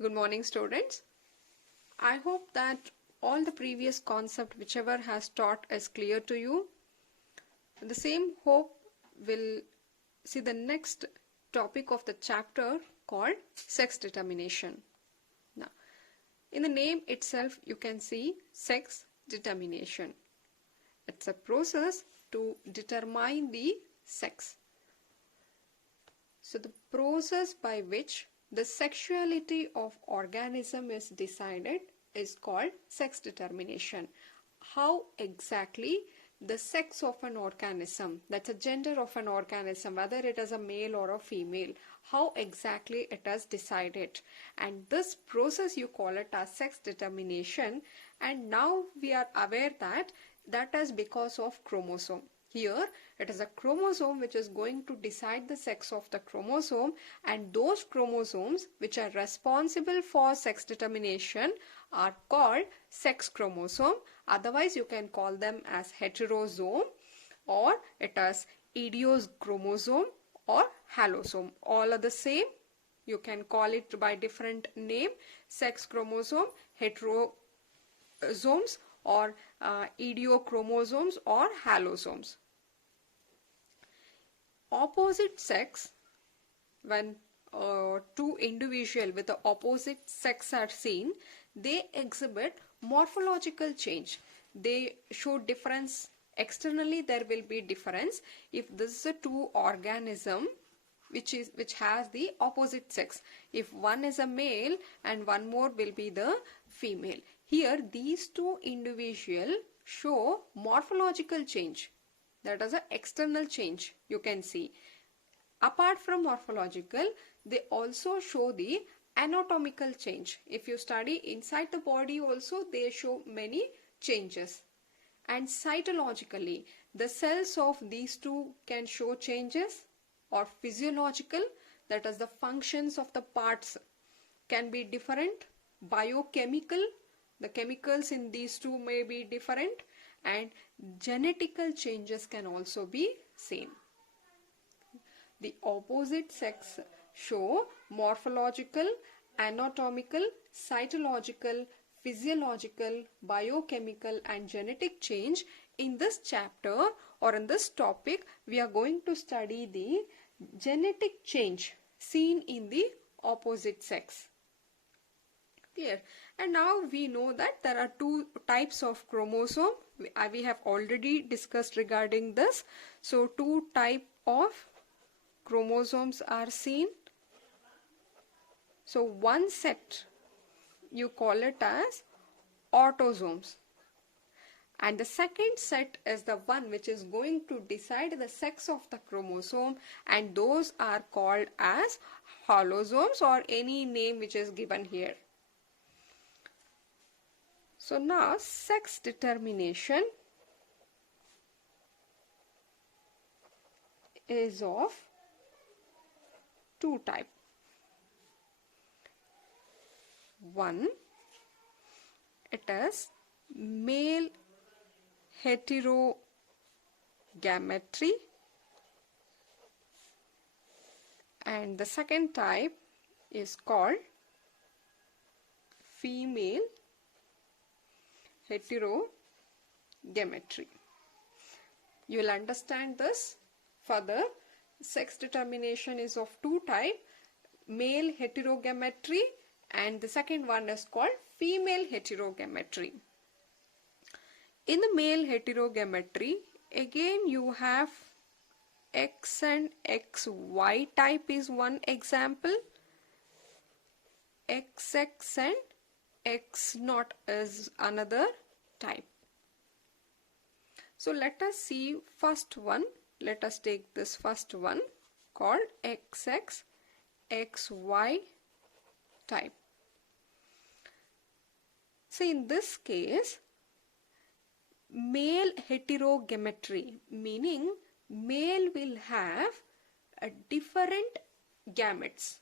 Good morning, students. I hope that all the previous concept whichever has taught is clear to you. The same hope will see the next topic of the chapter called sex determination. Now, in the name itself you can see sex determination. It's a process to determine the sex. So the process by which the sexuality of organism is decided is called sex determination. How exactly the sex of an organism, that's a gender of an organism, whether it is a male or a female, how exactly it is decided. And this process you call it as sex determination, and now we are aware that that is because of chromosome. Here it is a chromosome which is going to decide the sex of the chromosome, and those chromosomes which are responsible for sex determination are called sex chromosome. Otherwise you can call them as heterosome, or it as idiochromosome or hallosome. All are the same. You can call it by different name: sex chromosome, heterosomes, or idiochromosomes or hallosomes. Opposite sex, when two individuals with the opposite sex are seen, they exhibit morphological change. They show difference. Externally there will be difference if this is a two organism which has the opposite sex. If one is a male and one more will be the female. Here these two individuals show morphological change. That is an external change you can see. Apart from morphological, they also show the anatomical change. If you study inside the body also, they show many changes. And cytologically, the cells of these two can show changes, or physiological, that is the functions of the parts can be different. Biochemical, the chemicals in these two may be different, and genetical changes can also be seen. The opposite sex show morphological, anatomical, cytological, physiological, biochemical and genetic change. In this chapter or in this topic, we are going to study the genetic change seen in the opposite sex. Clear? And now we know that there are two types of chromosome. We have already discussed regarding this. So two type of chromosomes are seen. So one set you call it as autosomes, and the second set is the one which is going to decide the sex of the chromosome, and those are called as holosomes, or any name which is given here. So now sex determination is of two types. One, it is male heterogametry, and the second type is called female heterogametry. You will understand this further. Sex determination is of two types: male heterogametry, and the second one is called female heterogametry. In the male heterogametry, again you have X and XY type is one example. XX and X0 is another type. So let us see first one. Let us take this first one called XX XY type. So in this case, male heterogametry, meaning male will have a different gametes.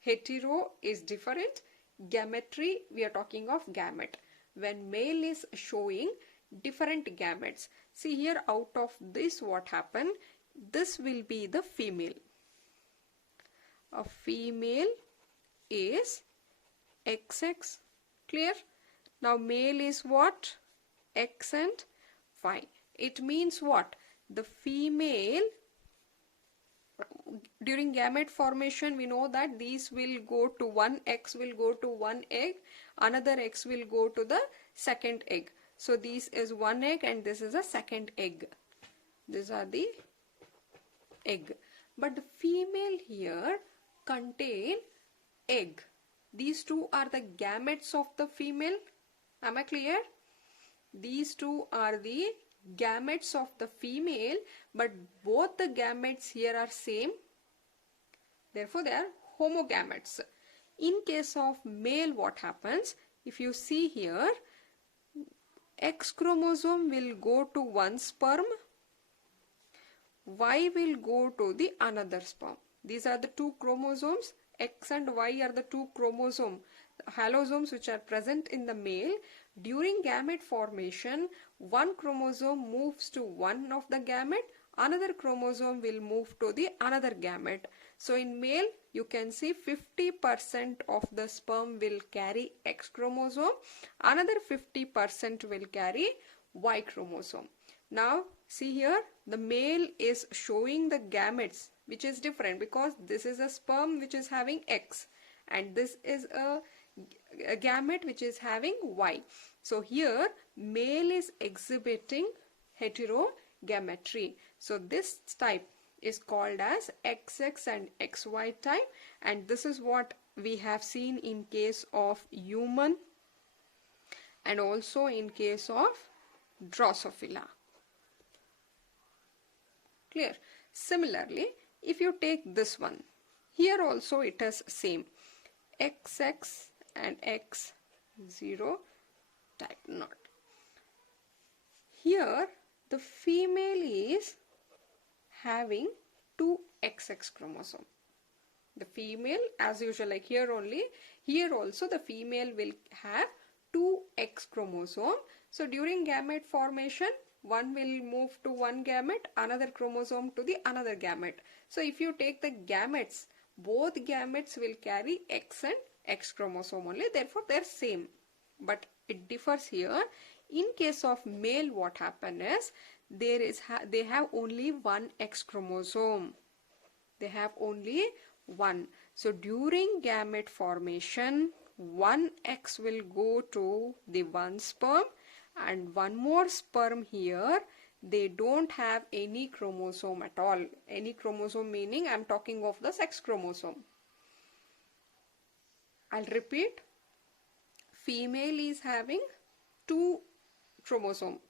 Hetero is different, gametry we are talking of gamete. When male is showing different gametes. See here, out of this what happened? This will be the female. A female is XX. Clear? Now male is what? X and Y. It means what? The female, during gamete formation, we know that these will go to one X will go to one egg, another X will go to the second egg. So this is one egg and this is a second egg. These are the egg. But the female here contain egg. These two are the gametes of the female. Am I clear? These two are the gametes of the female, but both the gametes here are same. Therefore, they are homogametes. In case of male, what happens? If you see here, X chromosome will go to one sperm, Y will go to the another sperm. These are the two chromosomes. X and Y are the two chromosome halosomes which are present in the male. During gamete formation, one chromosome moves to one of the gamete, another chromosome will move to the another gamete. So in male, you can see 50% of the sperm will carry X chromosome, another 50% will carry Y chromosome. Now see here, the male is showing the gametes, which is different because this is a sperm which is having X and this is a gamete which is having Y. So here male is exhibiting heterogametry. So this type is called as XX and XY type, and this is what we have seen in case of human and also in case of Drosophila. Clear? Similarly, if you take this one, here also it is same, XX and X0 type not. Here the female is having two XX chromosome. The female, as usual, like here only, here also the female will have two X chromosome. So during gamete formation, one will move to one gamete, another chromosome to the another gamete. So if you take the gametes, both gametes will carry X and X chromosome only, therefore they are same. But it differs here. In case of male, what happen is they have only one X chromosome. They have only one. So during gamete formation, one X will go to the one sperm and one more sperm here. They don't have any chromosome at all. Any chromosome meaning I am talking of the sex chromosome. I'll repeat. Female is having two chromosome,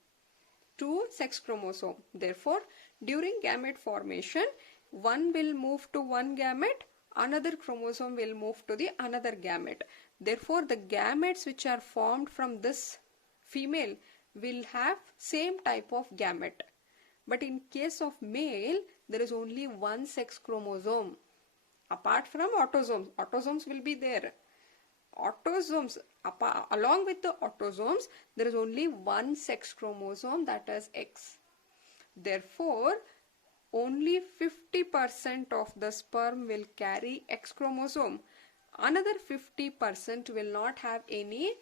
two sex chromosome. Therefore, during gamete formation, one will move to one gamete, another chromosome will move to the another gamete. Therefore, the gametes which are formed from this female will have same type of gamete. But in case of male, there is only one sex chromosome. Apart from autosomes, autosomes will be there. Autosomes, along with the autosomes, there is only one sex chromosome, that is X. Therefore, only 50% of the sperm will carry X chromosome. Another 50% will not have any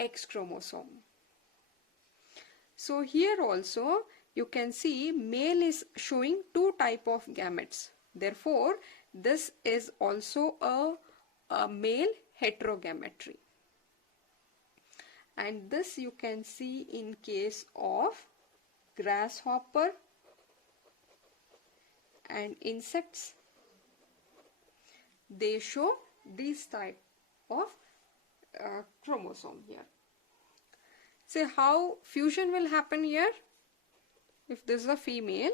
X chromosome. So here also you can see male is showing two type of gametes. Therefore, this is also a male heterogametry. And this you can see in case of grasshopper and insects. They show this type of chromosome here. Say how fusion will happen here. If this is a female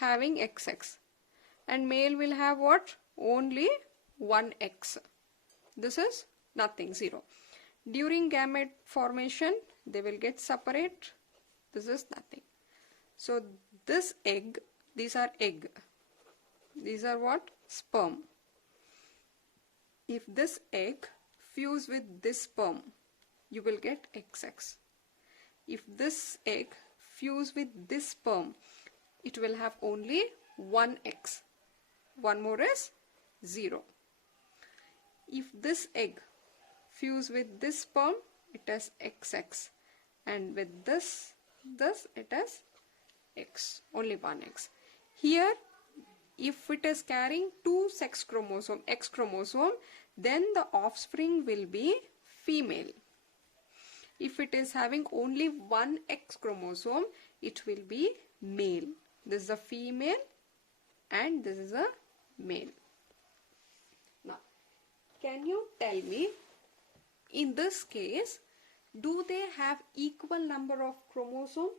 having XX and male will have what? Only one X. This is nothing, 0. During gamete formation, they will get separate. This is nothing. So this egg, these are egg. These are what? Sperm. If this egg fuse with this sperm, you will get XX. If this egg fuse with this sperm, it will have only one X. One more is 0. If this egg fuse with this sperm, it is XX, and with this it is X, only one X. Here, if it is carrying two sex chromosome, X chromosome, then the offspring will be female. If it is having only one X chromosome, it will be male. This is a female and this is a male. Now, can you tell me, in this case, do they have equal number of chromosome?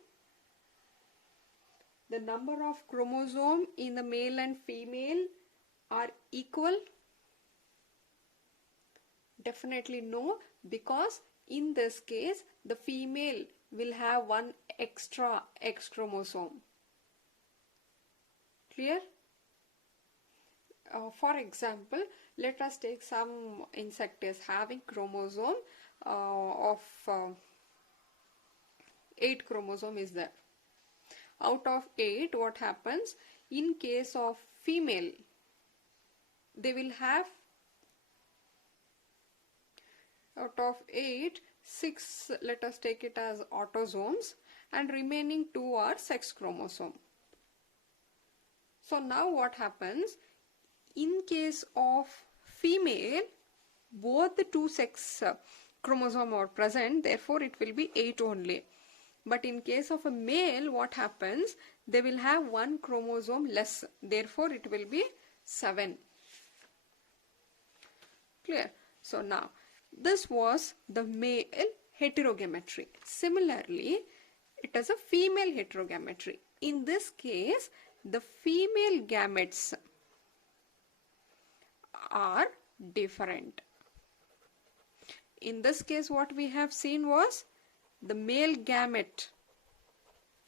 The number of chromosome in the male and female are equal? Definitely no, because in this case the female will have one extra X chromosome. Clear? For example, let us take some insect is having chromosome of 8 chromosome is there. Out of 8, what happens? In case of female, they will have, out of 8, 6, let us take it as autosomes, and remaining 2 are sex chromosome. So now what happens? In case of female, both the two sex chromosome are present, therefore it will be 8 only. But in case of a male, what happens? They will have one chromosome less, therefore it will be 7. Clear? So now, this was the male heterogametry. Similarly, it is a female heterogametry. In this case, the female gametes are different. In this case, what we have seen was the male gamete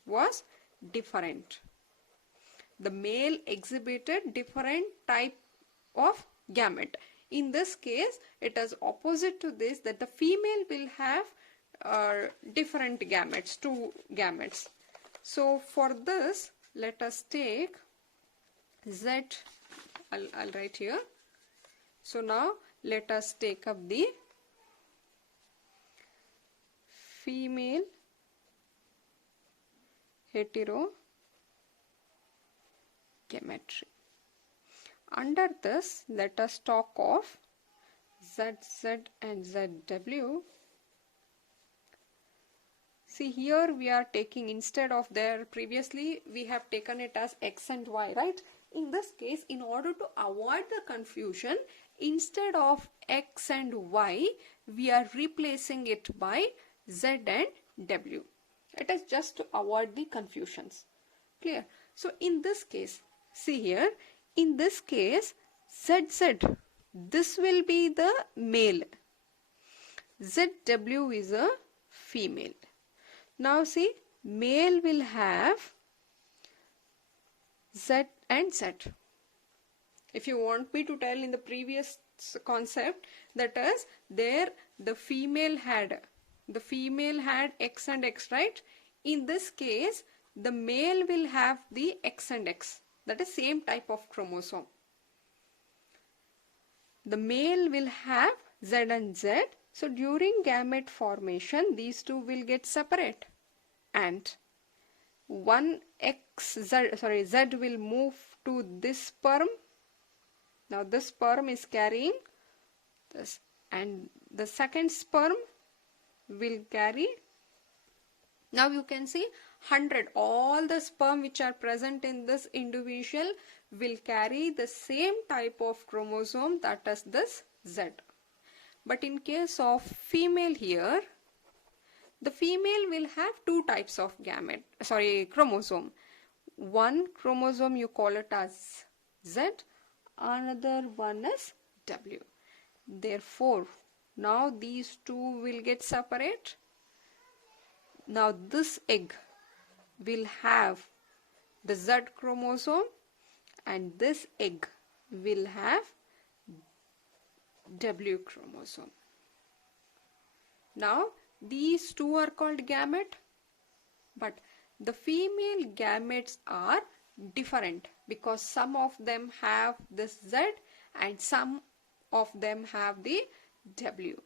was different. The male exhibited different type of gamete. In this case, it is opposite to this, that the female will have different gametes, 2 gametes. So for this, let us take Z, I'll write here. So now let us take up the female heterogametry. Under this, let us talk of ZZ and ZW. See, here we are taking, instead of there previously we have taken it as X and Y, right? In this case, in order to avoid the confusion, instead of X and Y, we are replacing it by Z and W. It is just to avoid the confusions. Clear? So in this case, see here, in this case, ZZ, this will be the male. ZW is a female. Now see, male will have Z and Z. If you want me to tell in the previous concept, that is, there the female had X and X, right? In this case, the male will have the X and X, that is same type of chromosome. The male will have Z and Z. So during gamete formation, these two will get separate, and Z will move to this sperm. Now this sperm is carrying this, and the second sperm will carry. Now you can see 100, all the sperm which are present in this individual will carry the same type of chromosome, that is this Z. But in case of female here, the female will have 2 types of chromosome. One chromosome you call it as Z, another one is W. Therefore, now these 2 will get separate. Now this egg will have the Z chromosome, and this egg will have W chromosome. Now these 2 are called gamete, but the female gametes are different because some of them have this Z and some of them have the W.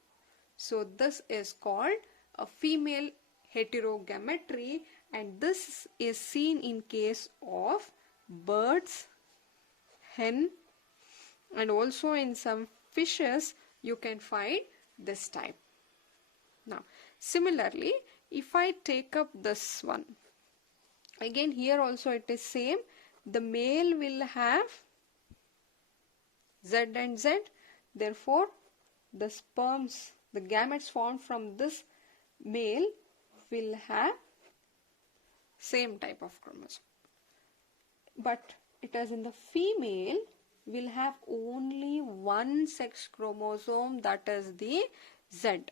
So this is called a female heterogametry, and this is seen in case of birds, hen, and also in some fishes you can find this type. Now similarly, if I take up this one, again here also it is same. The male will have Z and Z, therefore the sperms, the gametes formed from this male will have same type of chromosome. But it is in the female will have only one sex chromosome, that is the Z.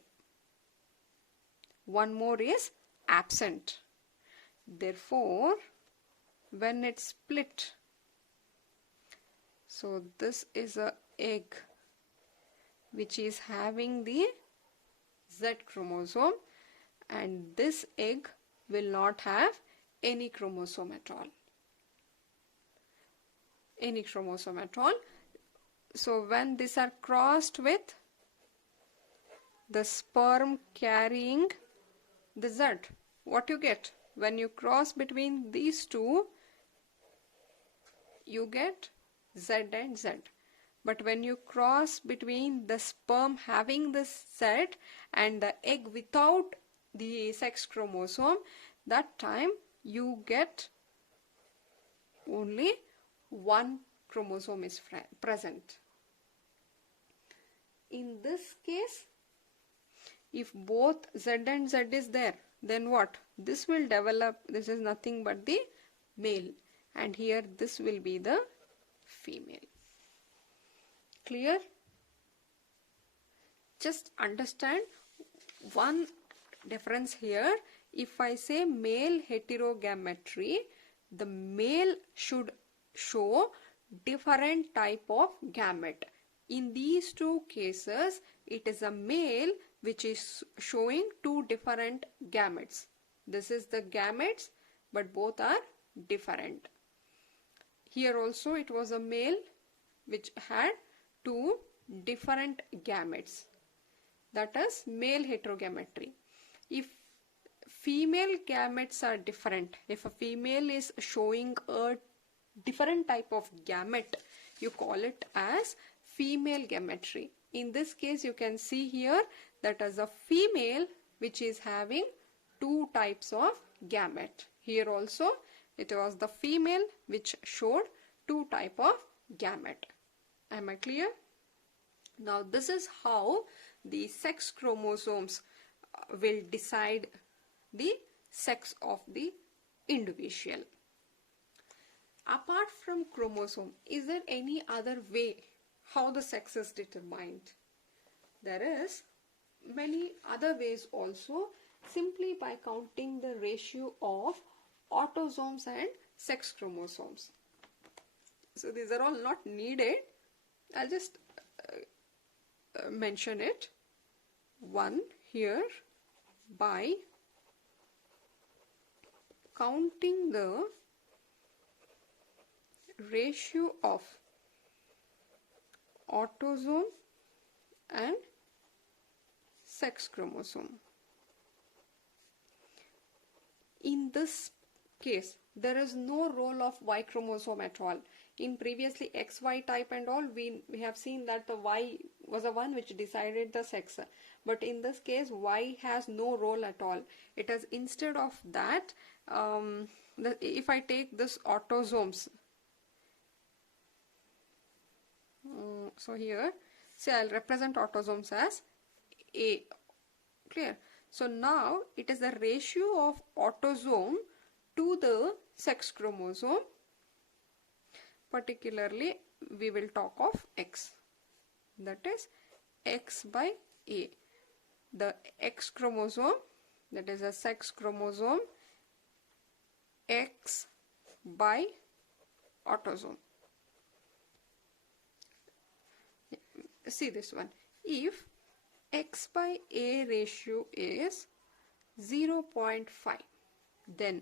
One more is absent. Therefore, when it's split, so this is a egg which is having the Z chromosome, and this egg will not have any chromosome at all. Any chromosome at all. So when these are crossed with the sperm carrying the Z, what you get? When you cross between these two, you get Z and Z. But when you cross between the sperm having this Z and the egg without the sex chromosome, that time you get only one chromosome is present. In this case, if both Z and Z is there, then what? This will develop, this is nothing but the male, and here this will be the female. Clear? Just understand one difference here. If I say male heterogametry, the male should show different type of gamete. In these two cases, it is a male which is showing two different gametes. This is the gametes, but both are different. Here also it was a male which had two different gametes. That is male heterogametry. If female gametes are different, if a female is showing a different type of gamete, you call it as female gametry. In this case, you can see here that as a female which is having two types of gamete. Here also it was the female which showed two type of gamete. Am I clear? Now this is how the sex chromosomes will decide the sex of the individual. Apart from chromosome, is there any other way how the sex is determined? There is many other ways also, simply by counting the ratio of autosomes and sex chromosomes. So these are all not needed. I'll just mention it. One here, by counting the ratio of autosome and sex chromosome. In this case, there is no role of Y chromosome at all. In previously XY type and all, we have seen that the Y was the one which decided the sex. But in this case, Y has no role at all. It is instead of that, if I take this autosomes, so here, say I'll represent autosomes as A. Clear? So now it is the ratio of autosome to the sex chromosome. Particularly, we will talk of X. That is X by A. The X chromosome, that is a sex chromosome, X by autosome. See this one. If X by A ratio is 0.5, then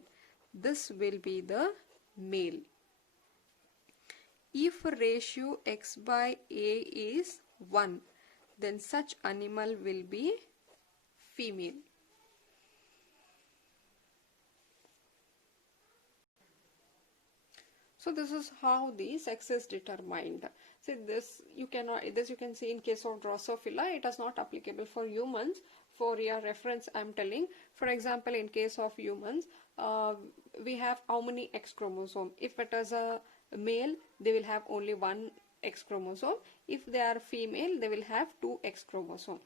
this will be the male. If ratio X by A is 1, then such animal will be female. So this is how the sex is determined. See, this you can see in case of Drosophila. It is not applicable for humans. For your reference, I am telling. For example, in case of humans, we have how many X chromosome? If it is a male, they will have only one X chromosome. If they are female, they will have two X chromosome.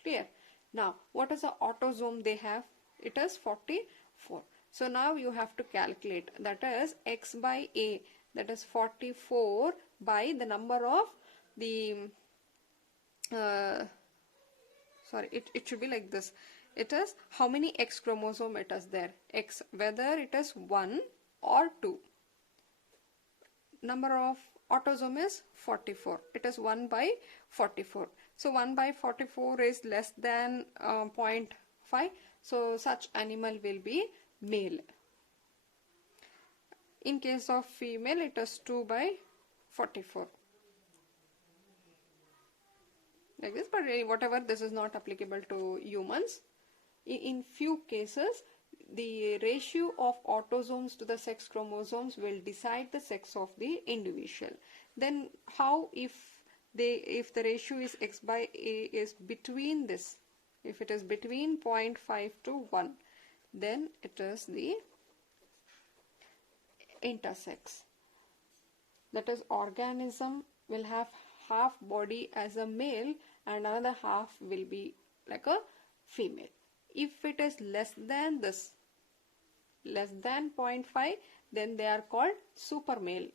Clear? Now, what is the autosome they have? It is 44. So now you have to calculate, that is X by A, that is 44 by the number of the, it should be like this. It is how many X chromosome it is there. X, whether it is 1 or 2. Number of autosome is 44. It is 1 by 44. So 1 by 44 is less than 0.5. So such animal will be male. In case of female, it is 2 by 44. Like this, but whatever, this is not applicable to humans. In few cases, the ratio of autosomes to the sex chromosomes will decide the sex of the individual. Then how if the ratio is X by A is between this, if it is between 0.5 to 1, then it is the intersex. That is, organism will have half body as a male and another half will be like a female. If it is less than this, less than 0.5, then they are called super male.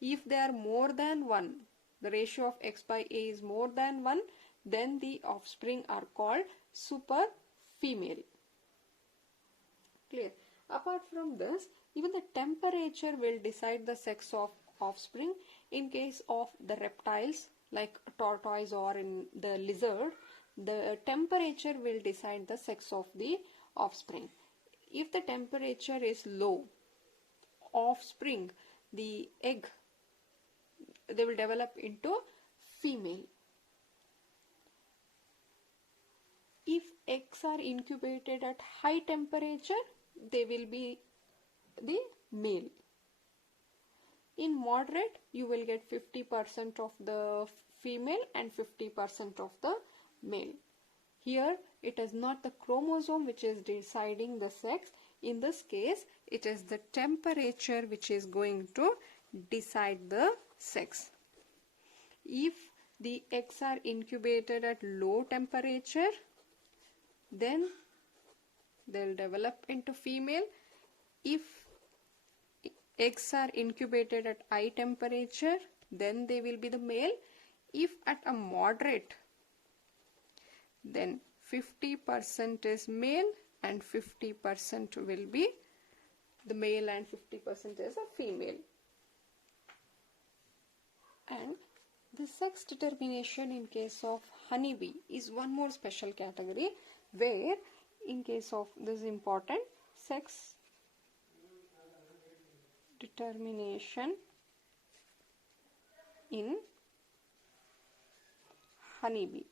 If they are more than 1, the ratio of X by A is more than 1, then the offspring are called super female. Clear? Apart from this, even the temperature will decide the sex of offspring. In case of the reptiles like tortoise or in the lizard, the temperature will decide the sex of the offspring. If the temperature is low, offspring, the egg, they will develop into female. If eggs are incubated at high temperature, they will be the male. In moderate, you will get 50% of the female and 50% of the male. Here, it is not the chromosome which is deciding the sex. In this case, it is the temperature which is going to decide the sex. If the eggs are incubated at low temperature, then they will develop into female. If eggs are incubated at high temperature, then they will be the male. If at a moderate, then 50% is male and 50% will be the male and 50% is a female. And the sex determination in case of honeybee is one more special category, where in case of this is important, sex determination in honeybee.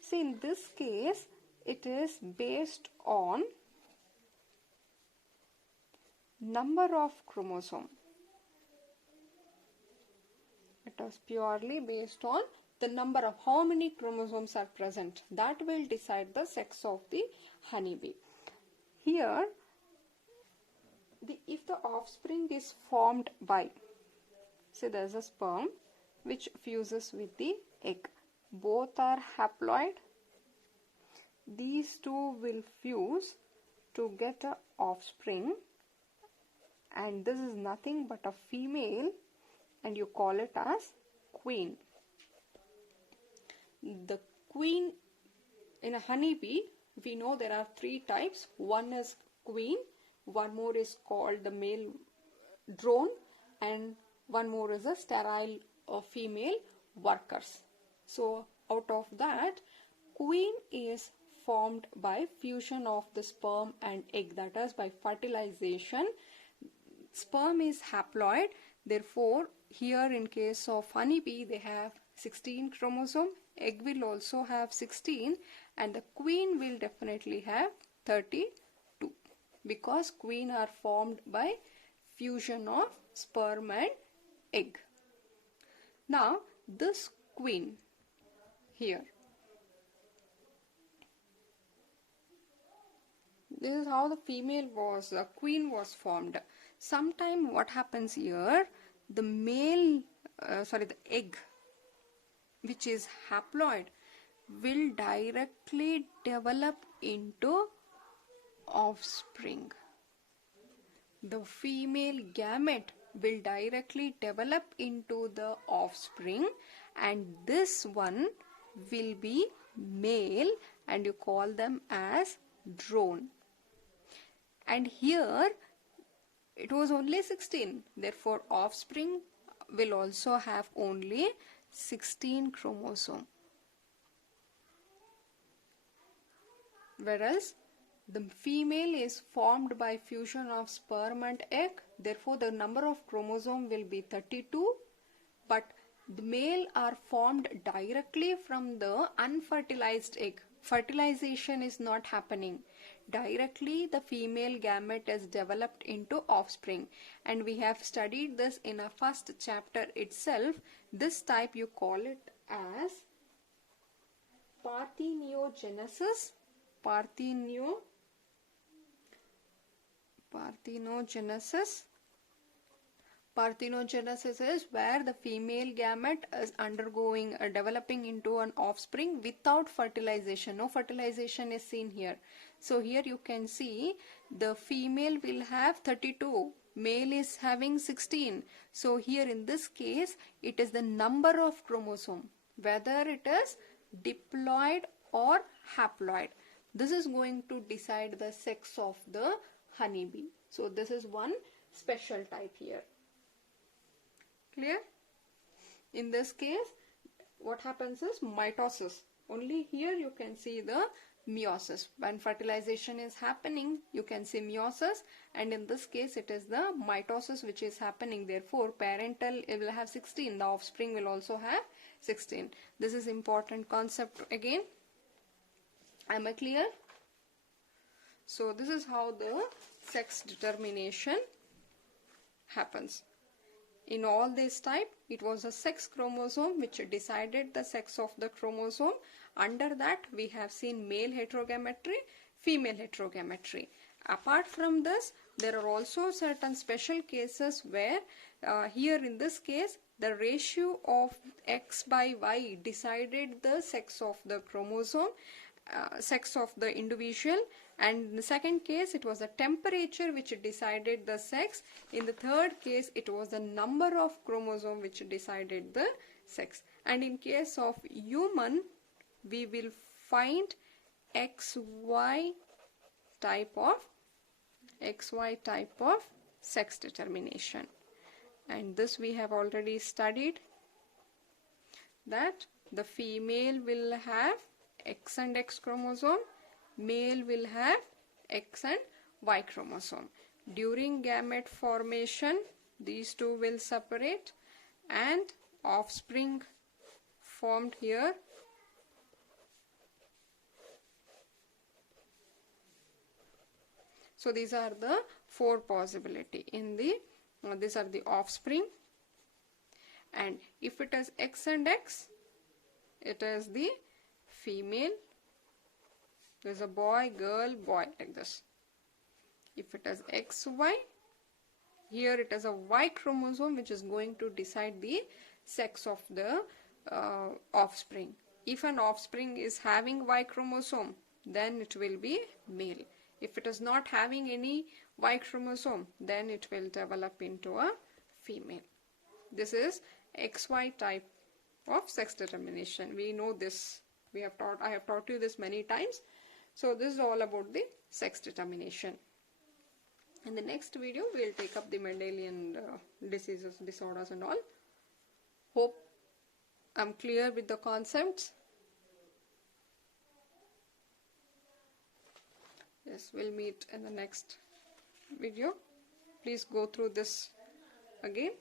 See, in this case, it is based on number of chromosome. It is purely based on the number of how many chromosomes are present. That will decide the sex of the honeybee. Here, if the offspring is formed by, say there is a sperm which fuses with the egg. Both are haploid. These two will fuse to get an offspring, and this is nothing but a female, and you call it as queen. The queen in a honeybee, we know there are three types. One is queen, one more is called the male drone, and one more is a sterile or female workers. So out of that, queen is formed by fusion of the sperm and egg, that is by fertilization. Sperm is haploid, therefore here in case of honeybee they have 16 chromosome, egg will also have 16, and the queen will definitely have 32, because queen are formed by fusion of sperm and egg. Now this queen here, this is how the queen was formed. Sometime what happens here, the the egg which is haploid will directly develop into offspring. The female gamete will directly develop into the offspring, and this one will be male, and you call them as drone. And here it was only 16, therefore offspring will also have only 16 chromosome. Whereas the female is formed by fusion of sperm and egg, therefore the number of chromosome will be 32, but the male are formed directly from the unfertilized egg. Fertilization is not happening. Directly the female gamete is developed into offspring, and we have studied this in a first chapter itself. This type you call it as parthenogenesis. Parthenogenesis. Parthenogenesis is where the female gamete is undergoing developing into an offspring without fertilization. No fertilization is seen here. So here you can see the female will have 32, male is having 16. So here in this case it is the number of chromosome, whether it is diploid or haploid. This is going to decide the sex of the honeybee. So this is one special type here. Clear? In this case, what happens is mitosis. Only here you can see the meiosis. When fertilization is happening, you can see meiosis, and in this case it is the mitosis which is happening. Therefore, parental it will have 16, the offspring will also have 16. This is important concept again. Am I clear? So this is how the sex determination happens. In all this type, it was a sex chromosome which decided the sex of the chromosome. Under that, we have seen male heterogametry, female heterogametry. Apart from this, there are also certain special cases where here in this case, the ratio of X by Y decided the sex of the chromosome, sex of the individual, and in the second case it was the temperature which decided the sex. In the third case it was the number of chromosome which decided the sex. And in case of human, we will find XY type of sex determination, and this we have already studied, that the female will have X and X chromosome, male will have X and Y chromosome. During gamete formation, these two will separate and offspring formed here. So these are the four possibility in the these are the offspring, and if it is X and X, it is the female. There's a boy, girl, boy, like this. If it is XY, here it is a Y chromosome which is going to decide the sex of the offspring. If an offspring is having Y chromosome, then it will be male. If it is not having any Y chromosome, then it will develop into a female. This is XY type of sex determination. We know this. I have taught you this many times. So this is all about the sex determination. In the next video, we will take up the Mendelian diseases, disorders and all. Hope I'm clear with the concepts. Yes, we'll meet in the next video. Please go through this again.